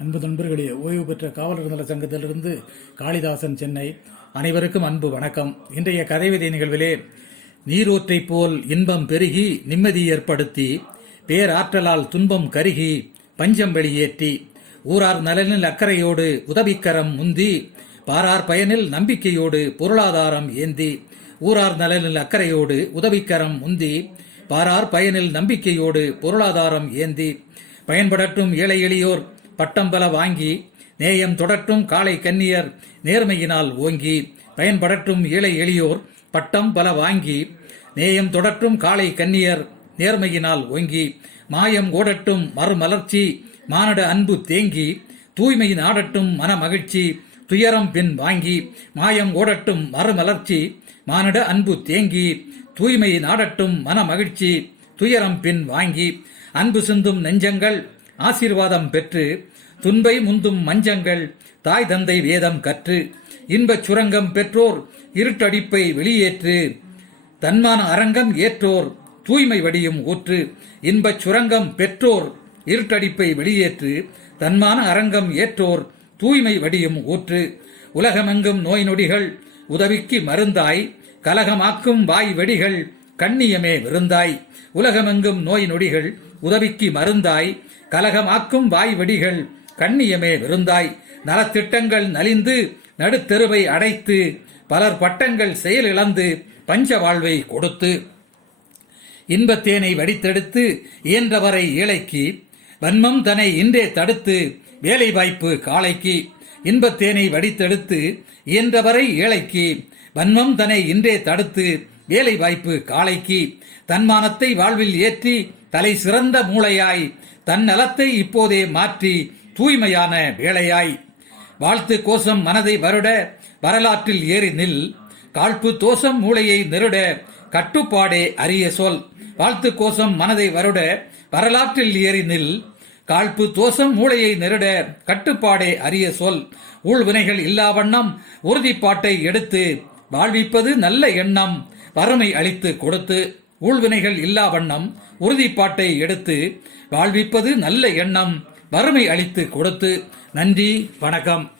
அன்பு நண்பர்களே ஓய்வு பெற்ற காவலர் நல சங்கத்திலிருந்து காளிதாசன் சென்னை. அனைவருக்கும் அன்பு வணக்கம். இன்றைய கதைவிதை நிகழ்விலே நீரூற்றை போல் இன்பம் பெருகி நிம்மதி ஏற்படுத்தி பேராற்றலால் துன்பம் கருகி பஞ்சம் வெளியேற்றி ஊரார் நலனில் அக்கறையோடு உதவிக்கரம் முந்தி பாரார் பயனில் நம்பிக்கையோடு பொருளாதாரம் ஏந்தி ஊரார் நலனில் அக்கறையோடு உதவிக்கரம் முந்தி பாரார் பயனில் நம்பிக்கையோடு பொருளாதாரம் ஏந்தி பயன்படட்டும் ஏழை எளியோர் பட்டம் பல வாங்கி நேயம் தொடட்டும் காளை கன்னியர் நேர்மையினால் ஓங்கி பயன்படட்டும் ஏழை எளியோர் பட்டம் பல வாங்கி நேயம் தொடட்டும் காளை கன்னியர் நேர்மையினால் ஓங்கி மாயம் ஓடட்டும் மறுமலர்ச்சி மானட அன்பு தேங்கி தூய்மை நாடட்டும் மன மகிழ்ச்சி துயரம் பின் வாங்கி மாயம் ஓடட்டும் மறுமலர்ச்சி மானிட அன்பு தேங்கி தூய்மை நாடட்டும் மன மகிழ்ச்சி துயரம் பின் வாங்கி அன்பு சிந்தும் நெஞ்சங்கள் ஆசீர்வாதம் பெற்று துன்பை முந்தும் மஞ்சங்கள் தாய் தந்தை வேதம் கற்று இன்பச் சுரங்கம் பெற்றோர் இருட்டடிப்பை வெளியேற்று தன்மான அரங்கம் ஏற்றோர் தூய்மை வடியும் ஊற்று இன்பச் சுரங்கம் பெற்றோர் இருட்டடிப்பை வெளியேற்று தன்மான அரங்கம் ஏற்றோர் தூய்மை வடியும் ஊற்று உலகமெங்கும் நோய் நொடிகள் உதவிக்கு மருந்தாய் கலகமாக்கும் வாய் வெடிகள் கண்ணியமே விருந்தாய் உலகமெங்கும் நோய் நொடிகள் உதவிக்கு மருந்தாய் கலகமாக்கும் வாய் வெடிகள் கண்ணியமே விருந்தாய். நலத்திட்டங்கள் நலிந்து நடுத்தெருவை அடைத்து பலர் பட்டங்கள் செயலிழந்து பஞ்ச வாழ்வை கொடுத்து. இன்பத்தேனை வடித்தெடுத்து இயன்றவரை ஏழைக்கு வன்மம் தன்னை இன்றே தடுத்து வேலை வாய்ப்பு காளைக்கு. இன்பத்தேனை வடித்தெடுத்து இயன்றவரை ஏழைக்கு வன்மம் தன்னை இன்றே தடுத்து வேலை வாய்ப்பு காளைக்கு தன்மானத்தை வாழ்வில் ஏற்றி தலை சிறந்த மூளையாய் தன் நலத்தை இப்போதே மாற்றி தூய்மையான வேலையாய். வாழ்த்து கோஷம் மனதை வருட வரலாற்றில் ஏறி நில். காழ்ப்பு தோஷம் மூளையை நெருட கட்டுப்பாடே அரிய சொல். வாழ்த்து கோஷம் மனதை வருட வரலாற்றில் ஏறி நில். காழ்ப்பு தோஷம் மூளையை நெருட கட்டுப்பாடே அரிய சொல். ஊழ்வினைகள் இல்லா வண்ணம் உறுதிப்பாட்டை எடுத்து வாழ்விப்பது நல்ல எண்ணம். வறுமை அளித்து கொடுத்து ஊழ்வினைகள் இல்லா வண்ணம் உறுதிப்பாட்டை எடுத்து வாழ்விப்பது நல்ல எண்ணம் வறுமை அளித்து கொடுத்து நன்றி வணக்கம்.